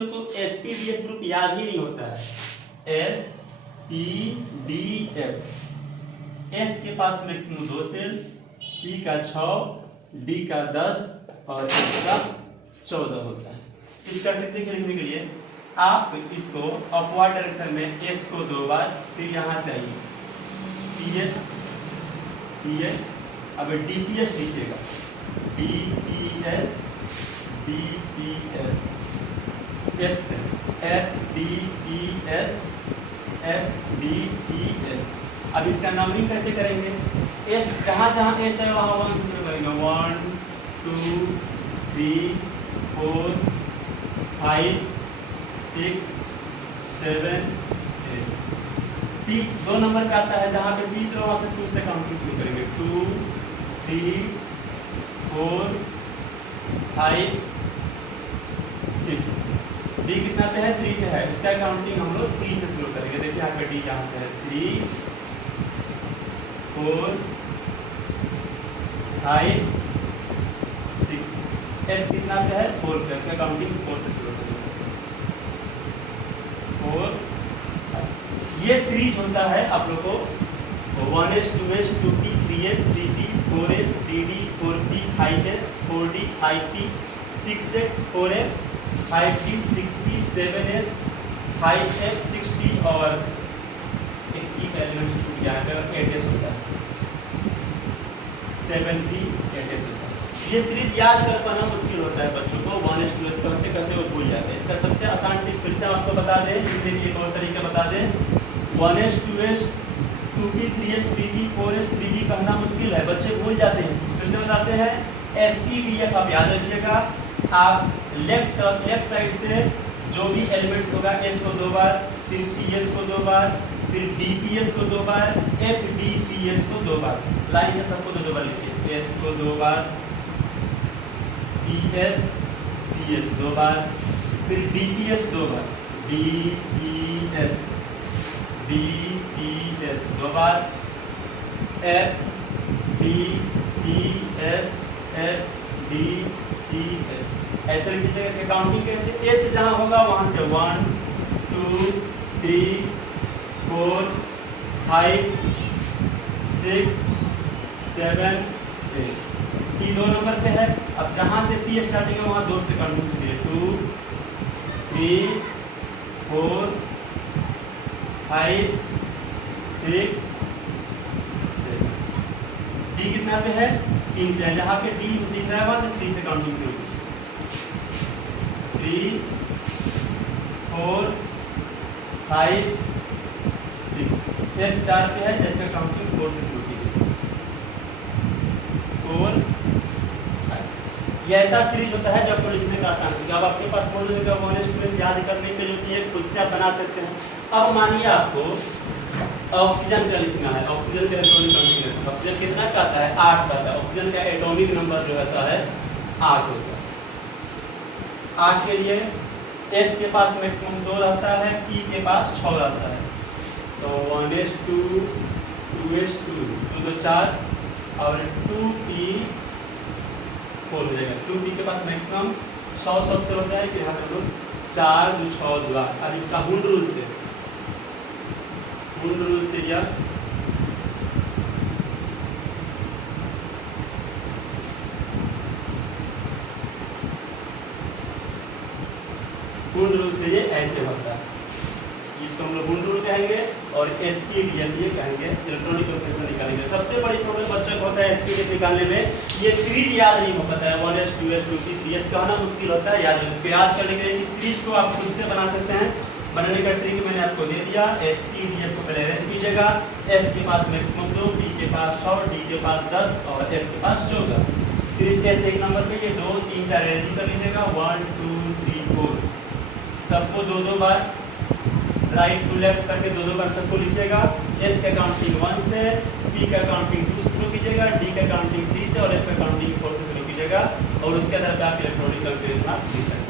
तो SPDF group याद ही नहीं होता है। S P D F, S के पास मैक्सिमम 2 सेल, पी का 6, डी का 10 और एफ का 14 होता है। इसका ट्रिक देखिए लिखने के लिए आप इसको अपवर्ड डायरेक्शन में एस को 2 बार, फिर यहाँ से आइए पी एस, अब डीपीएस लिखिएगा, डीपीएस, एफ से FDPS, FDPS। अब इसका नंबरिंग कैसे करेंगे? एस जहाँ जहाँ एस है वहाँ 1 से शुरू करेंगे। 1 2 3 4 5 6 7 8। टी 2 नंबर पे आता है, जहाँ पे 20 वहाँ से 2 से काउंटिंग शुरू करेंगे। 2 3 4 5 6। डी कितना पे है? 3 पे है। उसका काउंटिंग हम लोग 3 से शुरू करेंगे। देखिए यहाँ पे डी कहाँ से है? 3 4 5 6। एफ कितना पे है? 4 पे। उसका काउंटिंग 4 से शुरू करेंगे। 4 ये सीरीज होता है आप लोग को 1s 2s 2p 3s 3p 4s 3d 4p 5s 4d 5p 6x 4f 5d 6p 7s 5f 6d और एक ई का एलिमेंट छूट गया है, 8s होता है, 7p 8s होता है। ये सीरीज याद कर पाना मुश्किल होता है बच्चों को, 1s 2s करते करते वो भूल जाते हैं। इसका सबसे आसान टिप फिर से आपको बता दें, लिखने के एक और तरीका बता दें। 1s 2s 2p 3s 3p 4s 3d कहना मुश्किल है, बच्चे भूल जाते हैं। फिर से बताते हैं, एसपीडीएफ आप याद रखिएगा। आप लेफ्ट साइड से जो भी एलिमेंट्स होगा एस को 2 बार, फिर पीएस को 2 बार, फिर डीपीएस को 2 बार, एफडीपीएस को 2 बार। लाइन से सबको 2 बार लिखिए। एस को 2 बार, पीएस 2 बार, फिर डीपीएस 2 बार, डीपीएस 2 बार, एफडीपीएस ऐसे लिख दीजिएगा। इसके काउंटिंग कैसे? एस जहाँ होगा वहाँ से 1 2 3 4 5 6 7 8। टी 2 नंबर पे है। अब जहाँ से पी स्टार्टिंग है वहाँ 2 से काउंटिंग कीजिए। 2 3 4 5 6 7। डी कितना पे है? 3 पे है। जहाँ पे डी दिख रहा है वहाँ से 3 से काउंटिंग शुरू 3 4 5 6। एफ 4 पे है, एफ का काउंटिंग 4 से शुरू कीजिए। 4 5। ये ऐसा सीरीज होता है जो आपको लिखने का आसान होगा। अब आपके पास मौजूद है 1s 2s याद करने के लिए खुद से आप बना सकते हैं। अब मानिए आपको ऑक्सीजन का लिखना है, ऑक्सीजन का इलेक्ट्रॉनिक कॉन्फ़िगरेशन। ऑक्सीजन कितना का आता है? 8 का आता है। ऑक्सीजन का एटॉमिक नंबर जो होता है 8 होता है। 8 के लिए एस के पास मैक्सिमम 2 रहता है, पी के पास 6 रहता है। तो 1s 2 2s 2 2 4 और 2p 4 हो जाएगा। 2p के पास मैक्सिमम 100 सबसे होता है कि यहाँ पे लोग 4 2 6 2 8। अब इसका हुंड रूल से या हुंड रूल से ये ऐसे होता है। इसको हम लोग हुंड रूल कहेंगे और एसपीडीएफ ये कहेंगे, इलेक्ट्रॉनिक कॉन्फ़िगरेशन निकालेंगे। सबसे बड़ी प्रॉब्लम बच्चों को होता है एसपीडीएफ निकालने में, ये सीरीज याद नहीं हो पाता है। 1s 2s 2p 3s कहना मुश्किल होता है, याद है। उसको याद करने के लिए इस सीरीज को आप खुद से बना सकते हैं। बनाने का ट्रिक मैंने आपको दे दिया। एसपीडीएफ को पहले अरेंज कीजिएगा। एस के पास मैक्सिमम 2, पी के पास 6, डी के पास 10 और एफ के पास 14। सीरीज एस एक नंबर पे ये 2 3 4 अरेंज कर लीजिएगा। 1 2 3 4 सबको 2 बार राइट टू लेफ्ट करके 2 बार सबको लिखिएगा। एस का काउंटिंग 1 से, पी का काउंटिंग 2 से शुरू कीजिएगा, डी का काउंटिंग 3 से और एफ का काउंटिंग 4 से शुरू कीजिएगा और उसके आधार पर आप इलेक्ट्रॉनिक कॉन्फ़िगरेशन आप लिख सकते हैं।